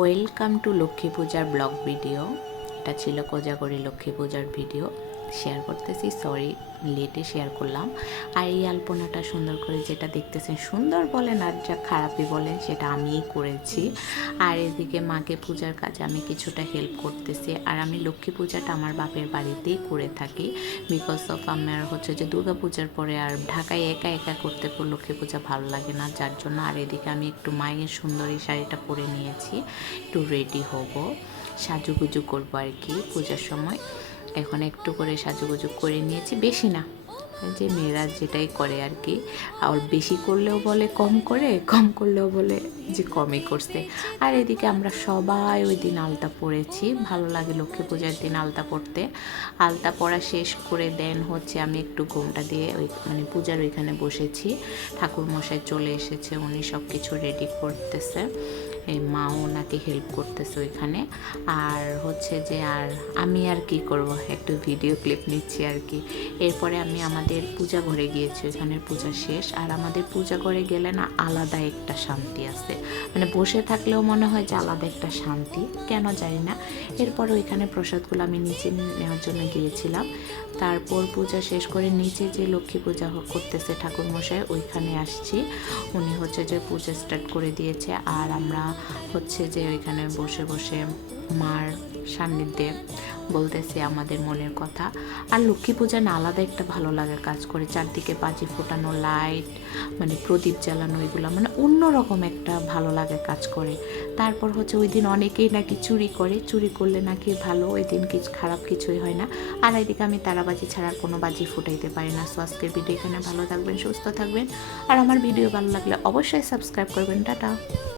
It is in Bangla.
ওয়েলকাম টু লক্ষ্মী পূজার ব্লগ ভিডিও। এটা ছিল কোজাগরি লক্ষ্মী পূজার ভিডিও শেয়ার করতেছি, সরি লেটে শেয়ার করলাম। আর এই আলপনাটা সুন্দর করে যেটা দেখতেছেন, সুন্দর বলেন আর যা খারাপই বলেন, সেটা আমিই করেছি। আর এদিকে মাকে পূজার কাজে আমি কিছুটা হেল্প করতেছি। আর আমি লক্ষ্মী পূজাটা আমার বাপের বাড়িতেই করে থাকি, বিকজ অফ আমার হচ্ছে যে দুর্গা পূজার পরে আর ঢাকায় একা একা করতে লক্ষ্মী পূজা ভালো লাগে না, যার জন্য। আর এদিকে আমি একটু মায়ের সুন্দরী শাড়িটা পরে নিয়েছি, একটু রেডি হব, সাজুগুজু করবো আর কি পূজার সময়। এখন একটু করে সাজুগুজু করে নিয়েছি, বেশি না, যে মেয়েরা যেটাই করে আর কি। আর বেশি করলেও বলে কম করে, কম করলেও বলে যে কমই করছে। আর এদিকে আমরা সবাই ওই দিন আলতা পরেছি, ভালো লাগে লক্ষ্মী পূজার দিন আলতা পরতে। আলতা পরা শেষ করে দেন হচ্ছে আমি একটু ঘোমটা দিয়ে ওই পূজার ওইখানে বসেছি। ঠাকুর মশাই চলে এসেছে, উনি সব কিছু রেডি করতেছে, এই মাও ওনাকে হেল্প করতেছে ওইখানে। আর হচ্ছে যে আর আমি আর কি করব, একটু ভিডিও ক্লিপ নিচ্ছি আর কি। এরপরে আমি আমাদের পূজা ঘরে গিয়েছি, ওইখানের পূজা শেষ। আর আমাদের পূজা ঘরে গেলে না আলাদা একটা শান্তি আছে, বসে থাকলেও মনে হয় যে আলাদা একটা শান্তি, কেন জানি না। এরপরে ওইখানে প্রসাদগুলো আমি নিচে নেওয়ার জন্য গিয়েছিলাম। তারপর পূজা শেষ করে নিচে যে লক্ষ্মী পূজা করতেছে ঠাকুর মশাই, ওইখানে আসছি। উনি হচ্ছে যে পূজা স্টার্ট করে দিয়েছে। আর আমরা হচ্ছে যে ওইখানে বসে বসে মার সান্নিধ্যে বলতেছি আমাদের মনের কথা। আর লক্ষ্মী পূজা না আলাদা একটা ভালো লাগা কাজ করে, চারদিকে বাজি ফোটানো, লাইট, প্রদীপ জ্বালানো, এগুলো অন্যরকম একটা ভালো লাগে কাজ করে। তারপর হচ্ছে ওই দিন অনেকেই নাকি চুরি করে, চুরি করলে নাকি ভালো, ওই দিন কিছু খারাপ কিছুই হয় না। আর এদিকে আমি তারাবাজি ছাড়া আর কোনো বাজি ফুটাইতে পারি না। সো আজকের ভিডিও এখানে, ভালো থাকবেন, সুস্থ থাকবেন। আর আমার ভিডিও ভালো লাগলে অবশ্যই সাবস্ক্রাইব করবেন। টাটা।